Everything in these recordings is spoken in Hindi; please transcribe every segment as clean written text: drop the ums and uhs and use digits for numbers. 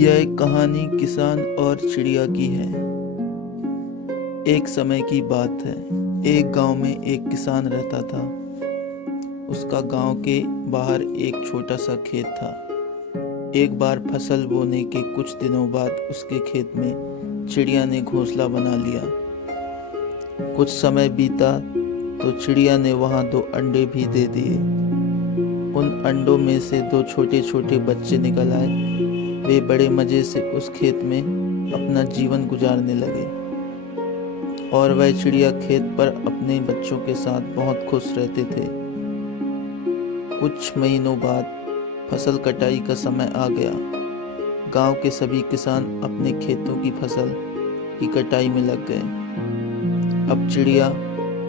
यह कहानी किसान और चिड़िया की है। एक समय की बात है। एक गांव में एक किसान रहता था। उसका गांव के बाहर एक छोटा सा खेत था। एक बार फसल बोने के कुछ दिनों बाद उसके खेत में चिड़िया ने घोंसला बना लिया। कुछ समय बीता तो चिड़िया ने वहां 2 अंडे भी दे दिए। उन अंडों में से 2 छोटे छोटे बच्चे निकल आए। वे बड़े मजे से उस खेत में अपना जीवन गुजारने लगे और वह चिड़िया खेत पर अपने बच्चों के साथ बहुत खुश रहते थे। कुछ महीनों बाद फसल कटाई का समय आ गया। गांव के सभी किसान अपने खेतों की फसल की कटाई में लग गए। अब चिड़िया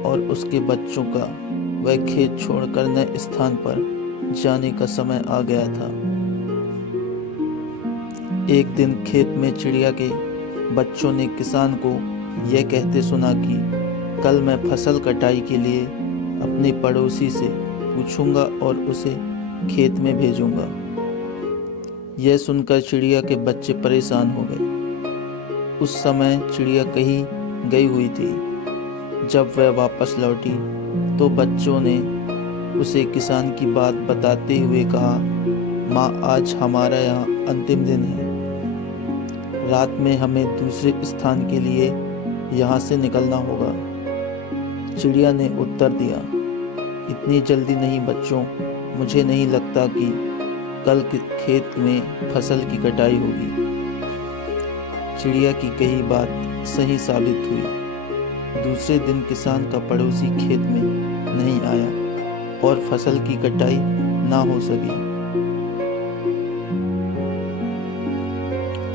और उसके बच्चों का वह खेत छोड़कर नए स्थान पर जाने का समय आ गया था। एक दिन खेत में चिड़िया के बच्चों ने किसान को यह कहते सुना कि कल मैं फसल कटाई के लिए अपने पड़ोसी से पूछूंगा और उसे खेत में भेजूंगा। यह सुनकर चिड़िया के बच्चे परेशान हो गए। उस समय चिड़िया कहीं गई हुई थी। जब वह वापस लौटी तो बच्चों ने उसे किसान की बात बताते हुए कहा, माँ, आज हमारा यहाँ अंतिम दिन है। रात में हमें दूसरे स्थान के लिए यहाँ से निकलना होगा। चिड़िया ने उत्तर दिया, इतनी जल्दी नहीं बच्चों, मुझे नहीं लगता कि कल खेत में फसल की कटाई होगी। चिड़िया की कही बात सही साबित हुई। दूसरे दिन किसान का पड़ोसी खेत में नहीं आया और फसल की कटाई ना हो सकी।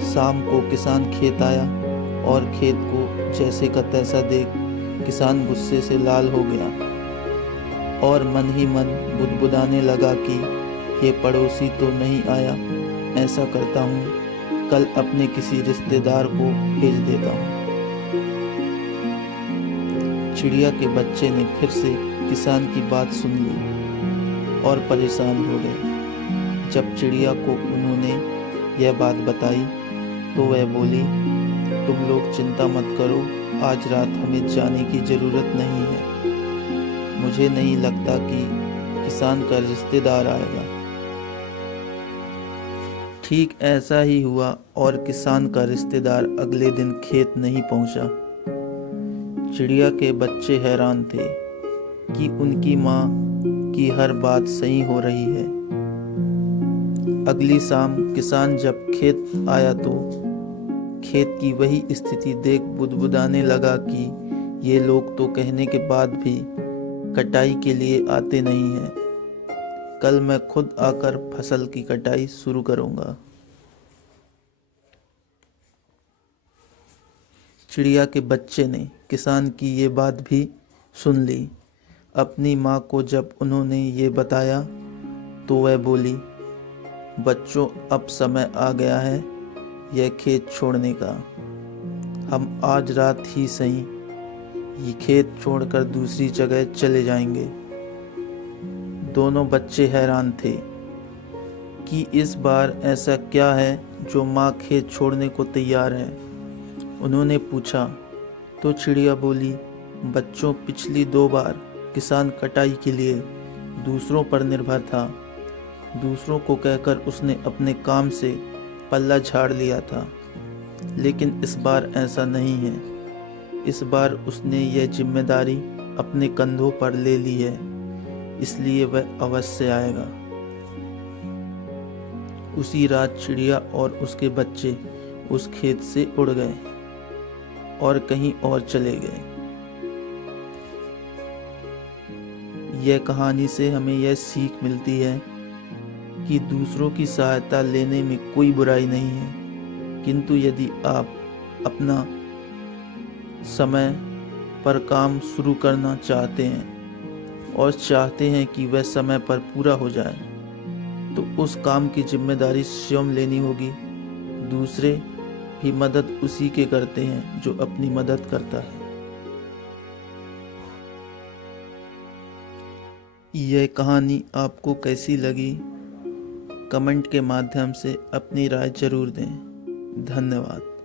शाम को किसान खेत आया और खेत को जैसे का तैसा देख किसान गुस्से से लाल हो गया और मन ही मन बुदबुदाने लगा कि ये पड़ोसी तो नहीं आया। ऐसा करता हूँ, कल अपने किसी रिश्तेदार को भेज देता हूँ। चिड़िया के बच्चे ने फिर से किसान की बात सुन ली और परेशान हो गए। जब चिड़िया को उन्होंने यह बात बताई तो वह बोली, तुम लोग चिंता मत करो, आज रात हमें जाने की ज़रूरत नहीं है। मुझे नहीं लगता कि किसान का रिश्तेदार आएगा। ठीक ऐसा ही हुआ और किसान का रिश्तेदार अगले दिन खेत नहीं पहुंचा। चिड़िया के बच्चे हैरान थे कि उनकी माँ की हर बात सही हो रही है। अगली शाम किसान जब खेत आया तो खेत की वही स्थिति देख बुदबुदाने लगा कि ये लोग तो कहने के बाद भी कटाई के लिए आते नहीं हैं। कल मैं खुद आकर फसल की कटाई शुरू करूंगा। चिड़िया के बच्चे ने किसान की ये बात भी सुन ली। अपनी माँ को जब उन्होंने ये बताया तो वह बोली, बच्चों, अब समय आ गया है यह खेत छोड़ने का। हम आज रात ही सही ये खेत छोड़कर दूसरी जगह चले जाएंगे। दोनों बच्चे हैरान थे कि इस बार ऐसा क्या है जो माँ खेत छोड़ने को तैयार है। उन्होंने पूछा तो चिड़िया बोली, बच्चों, पिछली 2 बार किसान कटाई के लिए दूसरों पर निर्भर था। दूसरों को कहकर उसने अपने काम से पल्ला झाड़ लिया था, लेकिन इस बार ऐसा नहीं है। इस बार उसने यह जिम्मेदारी अपने कंधों पर ले ली है, इसलिए वह अवश्य आएगा। उसी रात चिड़िया और उसके बच्चे उस खेत से उड़ गए और कहीं और चले गए। यह कहानी से हमें यह सीख मिलती है कि दूसरों की सहायता लेने में कोई बुराई नहीं है, किंतु यदि आप अपना समय पर काम शुरू करना चाहते हैं और चाहते हैं कि वह समय पर पूरा हो जाए, तो उस काम की जिम्मेदारी स्वयं लेनी होगी। दूसरे भी मदद उसी के करते हैं जो अपनी मदद करता है। यह कहानी आपको कैसी लगी? कमेंट के माध्यम से अपनी राय जरूर दें। धन्यवाद।